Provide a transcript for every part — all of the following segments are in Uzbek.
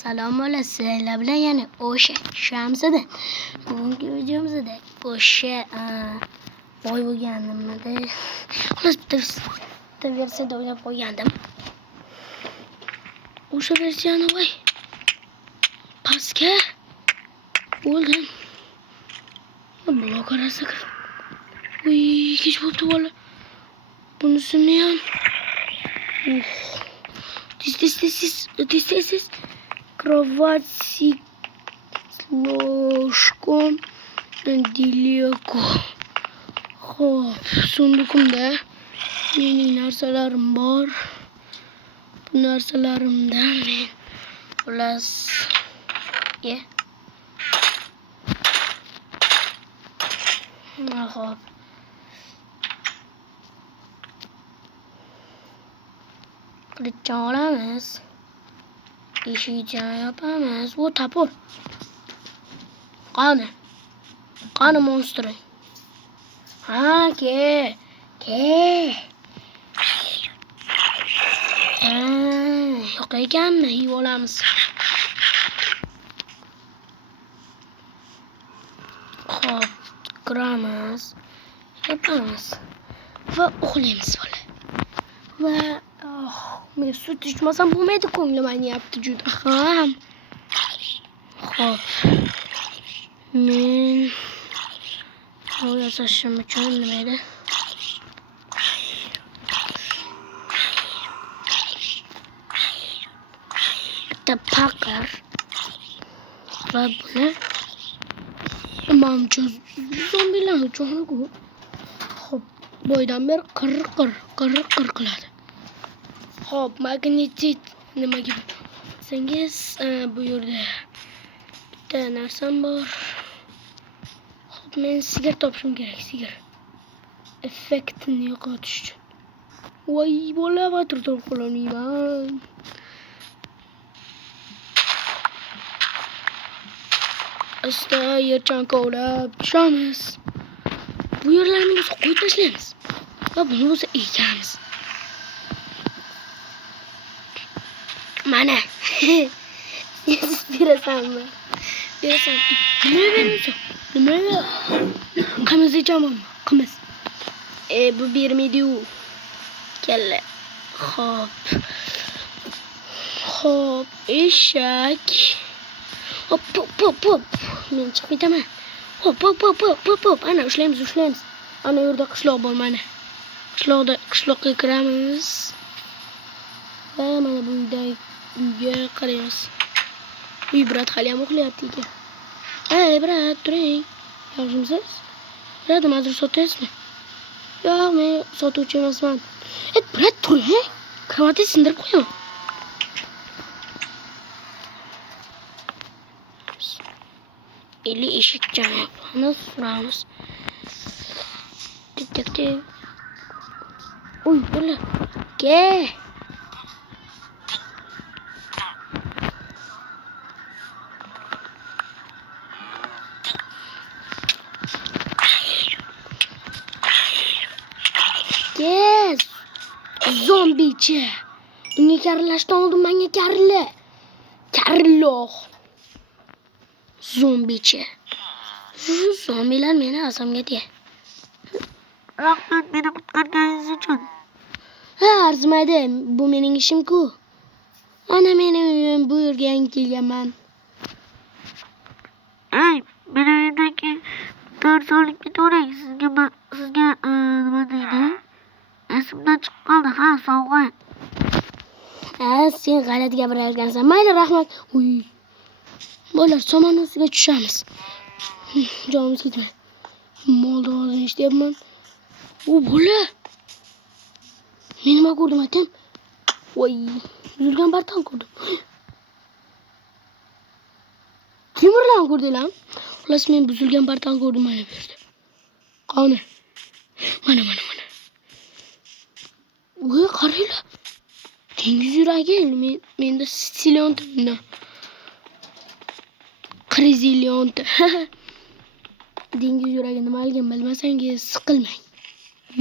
Salom bo'lasiz. Sizlar bilan yana o'sha Shamsida. Bugungi videomizda o'sha boy bo'lganimda xullas bitta versiyada o'ynab qo'ygandim. O'sha versiyani voy pastga bo'ldim. Blok arasi kirib. Uy, kech bo'pti bola. Bunisini ham. This Krovati Sloshkom Dileko. Hop, sunduqimda mening narsalarim bor. Bu narsalarimdan men xullas hop. Qilichdan olamiz. Eshikdan yopamiz. Bu tapur. Qani monstri. Ha, ke. Yo'q ekanmi? Yeb olamiz. Hop, kiramiz. Yopamiz. Va uxlaymiz bola. Va men sut ichmasam bo'lmaydi, ko'nglim ayniyapti juda ham. Hop. Men bu yasashim uchun nima edi? Bitta paqir va buni mancha zombilar uchun ko'p. Hop, boydan beri qirq qiladi. Hop, magnetit nimaga desangiz, bu yerda bitta narsam bor. Hop, men sigir topishim kerak, sigir. Effektini yo'qotish uchun. Voy, bola, va turib qolmayman. Asta yerchan kovlab tushamiz. Bu yerlarni biz qo'yib tashlaymiz. Va buni o'zi ekamiz. Mana. Berasanmi? Berasan. Nima beramiz? Nima? Qimiz ichaman. Qimiz. Bu bermaydi-yu. Kalla. Hop, eshak. Hop. Men chiqib ketaman. Hop. Ana ushlaymiz. Ana yerda qishloq bor mana. Qishloqqa kiramiz. Va mana bu uyga qaraymiz. Uy brat hali ham uxlayapti ekan. Ey brat, turing. Yaxshimisiz? Brat, mazur sotasizmi? Yo'q, men sotuvchi emasman. Brat, turing. Kravatingizni sindirib qo'yaman. Eshikdan yopamiz, suramiz. Detektiv. Uy, bola. Ke. Yes. Zombicha. Unga karilashdan oldin menga karilloq. Zombicha. Zombilar meni asamga tegadi. Rahmat, meni qutqarganingiz uchun. Arzimaydi, bu mening ishim-ku. Ana mening uyim, bu yerga yangi kelganman. Meni uyimdagi dars olib ketavering. Sizga nima deydi? Esimdan chiqib qoldi. Ha, sovg'a. Sen g'alati gapirayotgansan. Mayli, rahmat. Uy. Bo'lar, somonning ustiga tushamiz. Jonimiz ketmaydi. Molda ovozini eshityapman. Bola. Men nima ko'rdim aytam? Voy, yurgan barton ko'rdim. Kimlarni ko'rdinglar? Xullas, men buzilgan barton ko'rdim mana bu yerda. Qani. Mana. Voy, qaranglar. Dengiz yuragi, menda stiliontimda. Krizilionti. Dengiz yuragi nimaligini bilmasangiz siqilmang.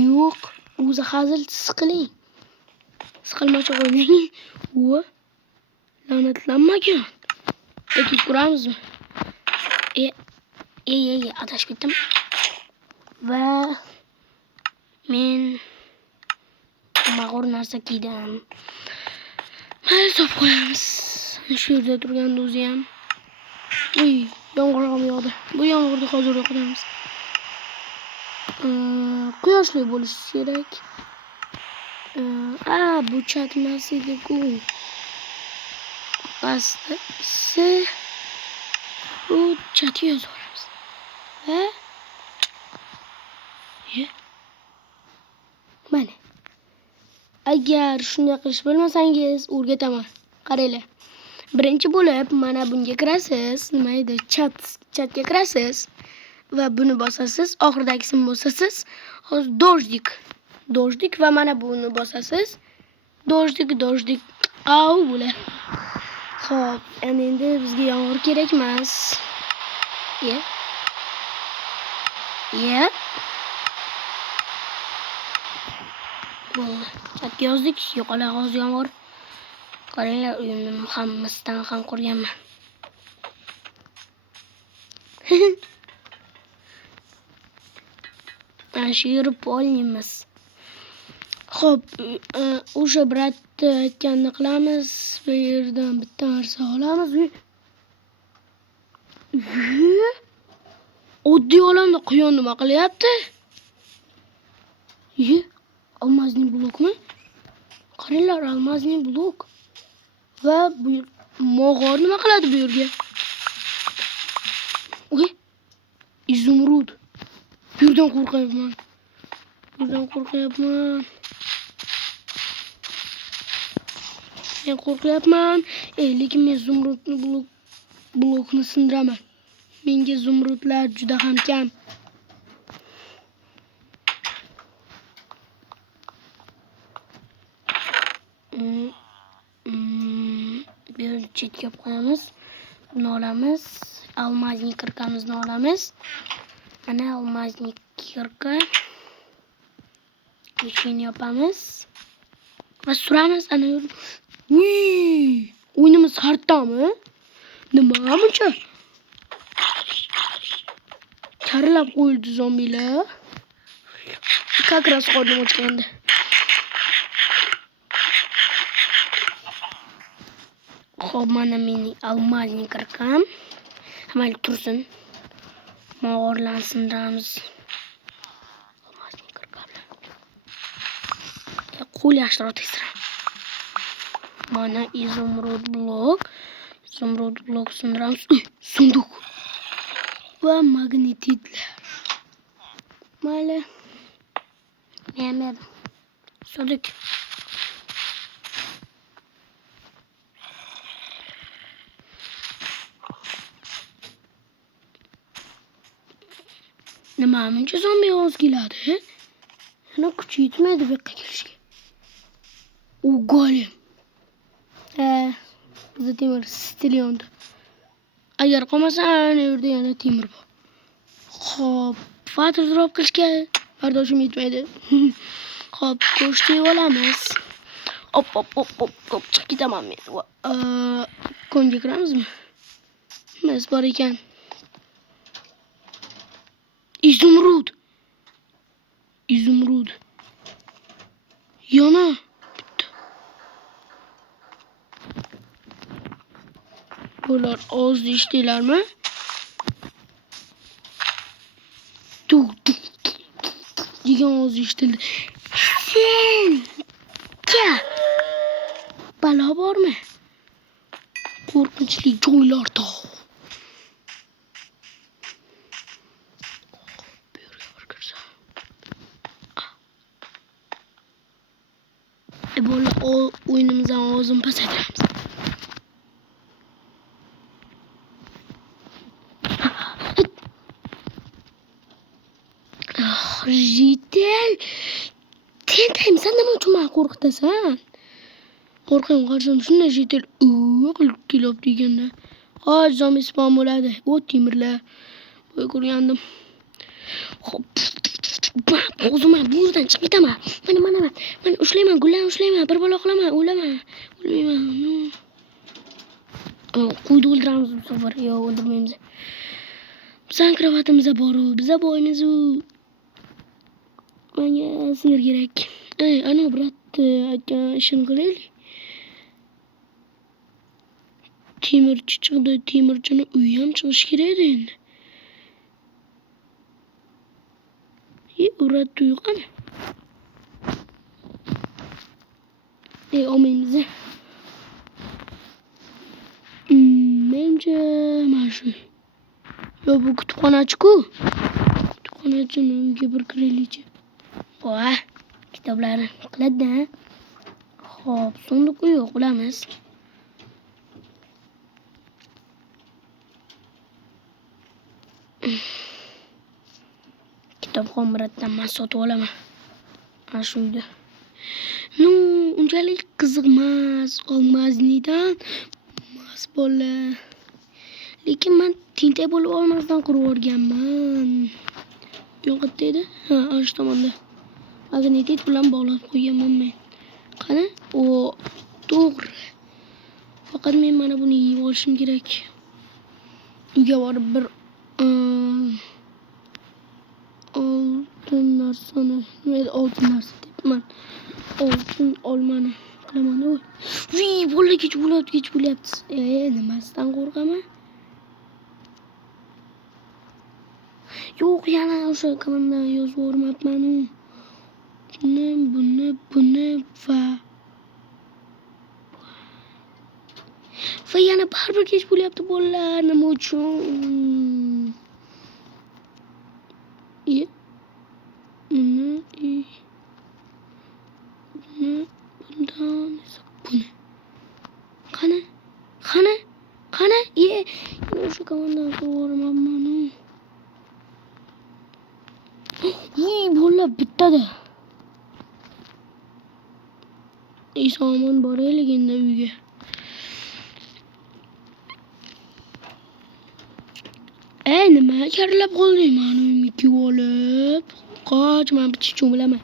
Yo'q, o'zi hazil siqiling. Siqilmacha qo'ymang. La'natlanmagan. Ekib kuramizmi? Adashib ketdim. Va men mag'rur narsa kiydim. Mayli, solib qo'yamiz. Shu yerda turganda o'zi ham. Uy, yomg'ir ham yog'di. Bu yomg'irni hozir yo'qotamiz. Quyoshli bo'lishi kerak. Bu chatmas edi-ku. Pastda bu chatga yozib olamiz. Mana. Agar shunday qilish bilmasangiz, o'rgataman. Qaranglar. Birinchi bo'lib mana bunga kirasiz. Nima edi? Chatga kirasiz va buni bosasiz. Oxiridagisini bosasiz. Hozir dojdik va mana buni bosasiz. Dojdik. Au bular. Xo'p, endi bizga yomg'ir kerak emas. Bo'ldi. Chatga yozdik. Yo'qolar hozir yomg'ir. Qaranglar, uyimni ham misdan ham qurganman. Mana shu yerib olamiz. Xo'p, o'sha bratni aytganini qilamiz. Bu yerdan bitta narsa olamiz. Oddiy olamda quyon nima qilyapti? Almazning blokmi? Qaranglar, almazning blok. Va bu mog'or nima qiladi bu yerga? Izumrud. Bu yerdan qo'rqyapman. Lekin men izumrudni blokni sindiraman. Menga izumrudlar juda ham kam. Bir chetga qo'yamiz. Buni olamiz. Almazning kirkamizni olamiz. Mana almazning kirka. Ishini yopamiz. Va suramiz. Ana o'yinimiz hartami? Nima buncha? Charlab qo'yildi zombilar. Как раз qornim ochganda. Xo'p, mana mening almazning kirkam. Mayli tursin. Mog'orlarni sindiramiz. Almazning kirka bilan. Qo'l yaxshiroq tekstiramiz. Mana izumrud blok sindiramiz. Sunduq. Va magnetitlar. Mayli. Men sunduq. Nima buncha zombi oz keladi? Ana kuch yetmaydi bu yoqqa kelishga. U golem. Bizda temir stilyondi. Agar qolmasa, ana yerda yana temir bor. Xo'p, fatr drop qilishga bardoshim yetmaydi. Xo'p, go'shtni olamiz. Hop, chiqib ketaman men. Konga kiramizmi? Mis bor ekan. Izumrud. Yana bitta. Bular oz deyishdilarmi? Degan oz eshitildi. Senga balo bormi? Qo'rqinchli joylarda. Bola o'yinimizdan ovozini pasaytiramiz. Jitel. Sen nima uchun meni qo'rqitasan? Qo'rqing qarshim shunday jitel qilib kelyapti deganda. Hozir zombi spawn bo'ladi. O temirlar. Voy ko'rgandim. Xo'p. O'zimman bu yerdan chiqib ketaman. Mana ushlayman, gullarni ushlayman, bir balo qilaman, o'laman. O'lmayman. Quyda o'ldiramiz bu safar. Yo'q, o'ldirmaymiz. Bizning kravatimizda bor-u, biza boymiz-u. Menga sinir kerak. Ana brat, aytgan ishini qilaylik. Temirchi chiqdi, temirchini uyi ham chiqish kerak edi endi. Urat tuyqani. Olmaymiz. Menimcha mana shu. Yo, bu kutubxonachi-ku. Kutubxonachini uyiga bir kiraylikchi. Voy, kitoblarni qiladi-da. Xo'p, sunduq yo'q, qilamiz. Kitobxon Muratdan men sotib olaman. Mana shu uyda. Unchalik qiziqmas, olmaznidan mas bola. Lekin men tintak bo'lib olmasdan qurib o'rganman. Yo'qotdi edi? Ha, ana shu tomonda. Magnetit bilan bog'lab qo'yganman men. Qani? O, to'g'ri. Faqat men mana buni yeyib olishim kerak. Uyga borib bir oltin narsani, oltin narsa debman. Oltin olmani qilaman. Voy, kech bo'lyapti. Nimasidan qo'rqaman? Yo'q, yana o'sha komandan yozib o'rmabman. Buni va yana baribir kech bo'lyapti bolalar. Nima uchun? Bundan buni. Qani? O'sha komandan qo'rqaman. Bolalar bittada. Somon boraylik endi uyga. Nima karlab qolding? Meni uyimga olib. Qoch, men bichib bilaman.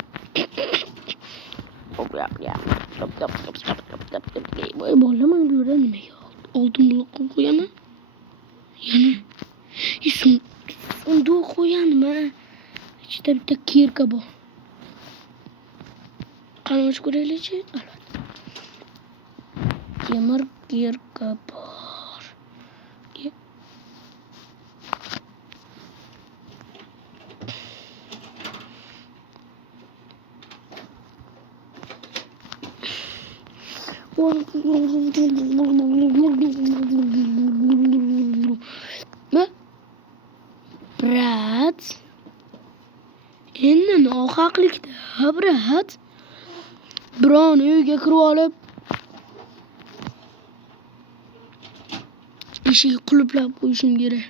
Voy, bolalar men bu yerda nimaga oltin blok qo'yib qo'yaman? Yana. Sunduq qo'yanman. Ichida bitta kirka bor. Qani ochib ko'raylikchi? Albatta. Temir kirka bor. Brat. Endi nohaqlikda, brat. Biron uyga kirib olib eshikni qulflab qo'yishim kerak.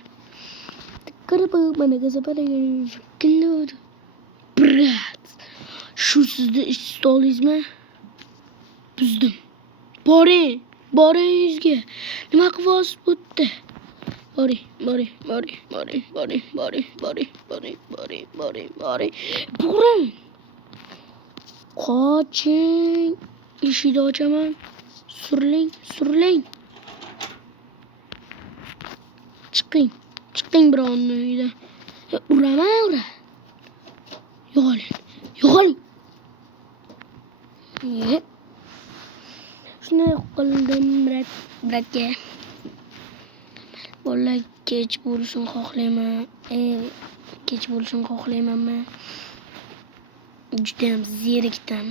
Kirib mana gazabalaga brat. Shu sizni ish stolingizmi? Buzdim. Boring uyingizga. Nima qilyapsiz bu yerda? Boring. Qoching. Eshikni ochaman. Suriling. Chiqing birovni uydan. Uraman. Yo'qoling. Shuni qildim bratga. Bolalar kech bo'lishini xohlayman. Men juda ham zerikdim.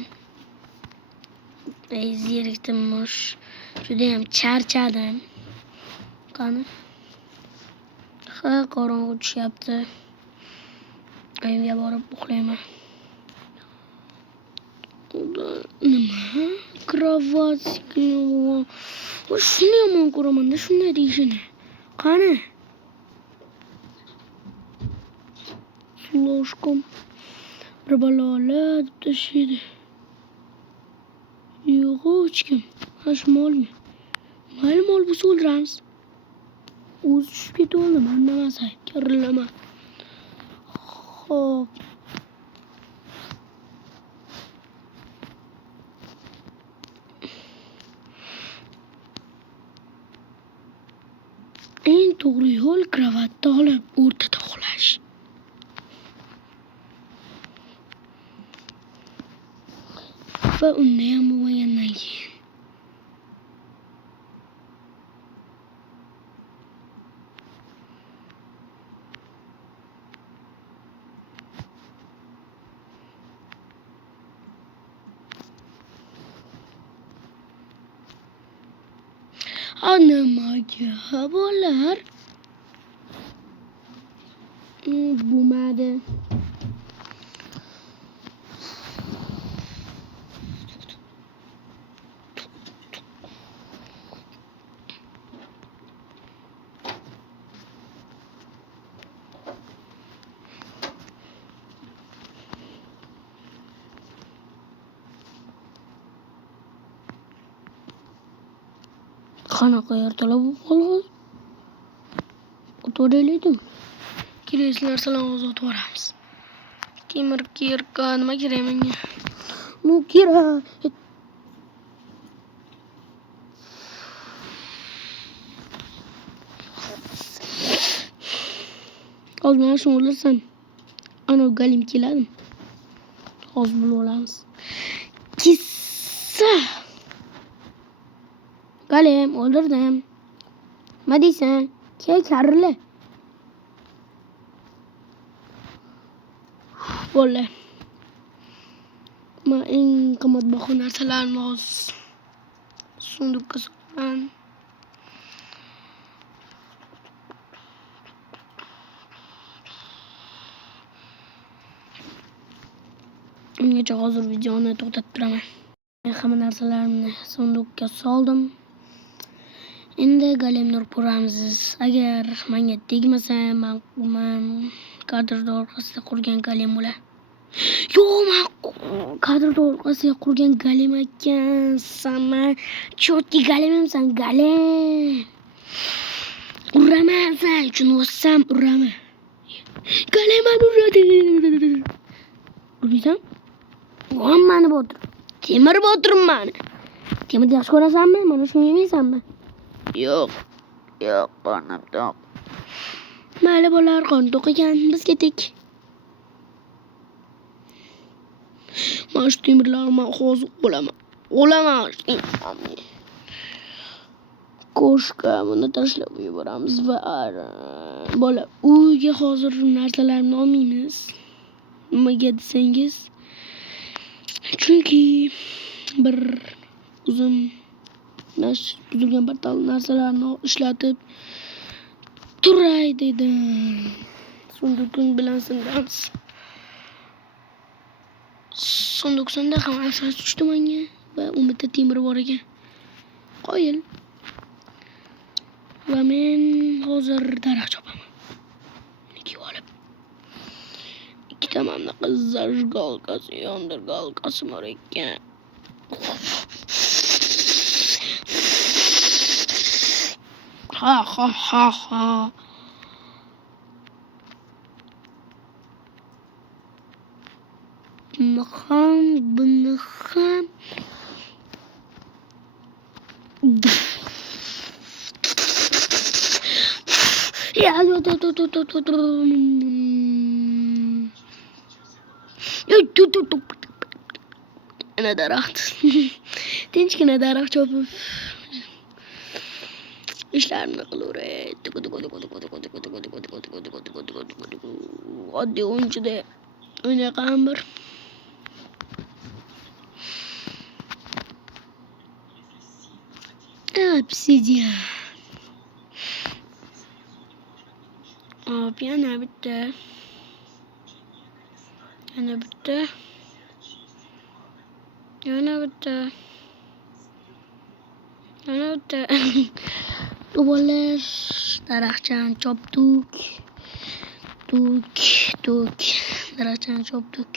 Juda ham charchadim. Qani? Ha, qorong'u tushyapti. Uyimga borib uxlayman. Nima? Kravatni. Shuni yomon ko'raman-da, shunday deyishini. Qani? Ложком bir balola deb tashlaydi. Yo'q, hech kim. Hash molmi? Mayli, mol bo'lsa o'ldiramiz. O'zi tushib ketdi, men nimasi? Kirillaman. Xo'p. eng to'g'ri yo'l kravatda olib o'rtada uxlash. Va unda ham bo'lmagandan keyin nimaga bo'lar? Bo'lmadi. Qanaqa ertalab bo'lib qolgan? O'tiraylik. Kerakli narsalarni o'zib o'tib Temir kirka nima kerak menga? Nu kerak. Hozir mana shuni o'lasan. Ana galim keladi. Hozir bo'lib olamiz. Kissa. Galim o'ldirdim. Nima deysan? Karli. Bo'la. Men eng qimmatbaho narsalarni hozir sunduqqa solaman. Ungacha hozir videoni to'xtatib turaman. Men hamma narsalarimni sunduqqa soldim. Endi galimni uramiz. Agar menga tegmasa, men kadrda orqasida qurgan galim bo'lar. Yo'q, men kadrda orqasida qurgan galim ekansan. Men chotki galimimsan, galim. Uraman sen uchun o'ssam uraman. Galimani uradi. Urmaysan? Hammani botir. Temir botirman. Temirni yaxshi ko'rasanmi? Mana shuni yemaysanmi? Yo'q, qornim to'q. Mayli bo'lar, qorn to'q ekan, biz ketik. Mana shu temirlarni hozir olaman. Ko'shka buni tashlab yuboramiz va bola uyga hozir narsalarni olmaymiz. Nimaga desangiz, chunki bir o'zim buzilgan bir tal narsalarni ishlatib turay dedim. Sunduqning bilan sindiramiz. Sunduq sonda ham narsa tushdi menga va u bitta temir bor ekan. Qo'yil. Va men hozir daraxt chopaman. Niki olib. Ikki tomonda zajgalkasi, yondirgalkasi bor ekan. Ha. Bunu ham. Ya, ana daraxt. Tinchgina daraxt chopib ishlarni qilaveradi. Oddiy o'yinchida o'ynayotgan bir obsidian. Hop, yana bitta. Dubalar daraxtdan chopdik. Daraxtdan chopdik.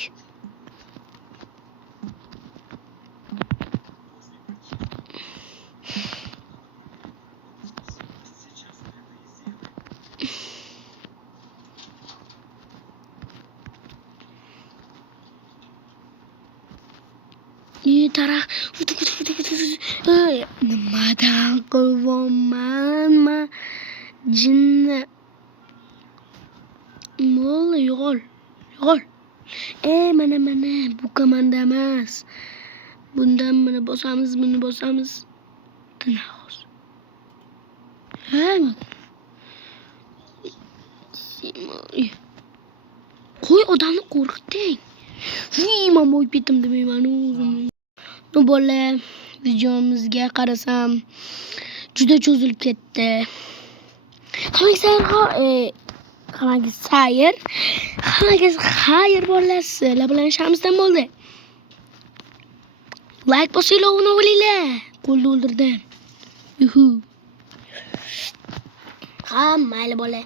Nimadan qilyapman? Jinni. Mo'lla yo'g'ol. Yo'g'ol. Mana bu komanda emas. Bundan buni bosamiz. Tinahoz. Qo'y odamni qo'rqiting. Men bo'yib ketdim demayman o'zimni. Nu bola videomizga qarasam juda cho'zilib ketdi. Hammaga xayr bolalar. Sizlar bilan ishamizdan bo'ldi. Like bosinglar, obuna bo'linglar. Qo'lni o'ldirdim. Yuhu. Mayli bola.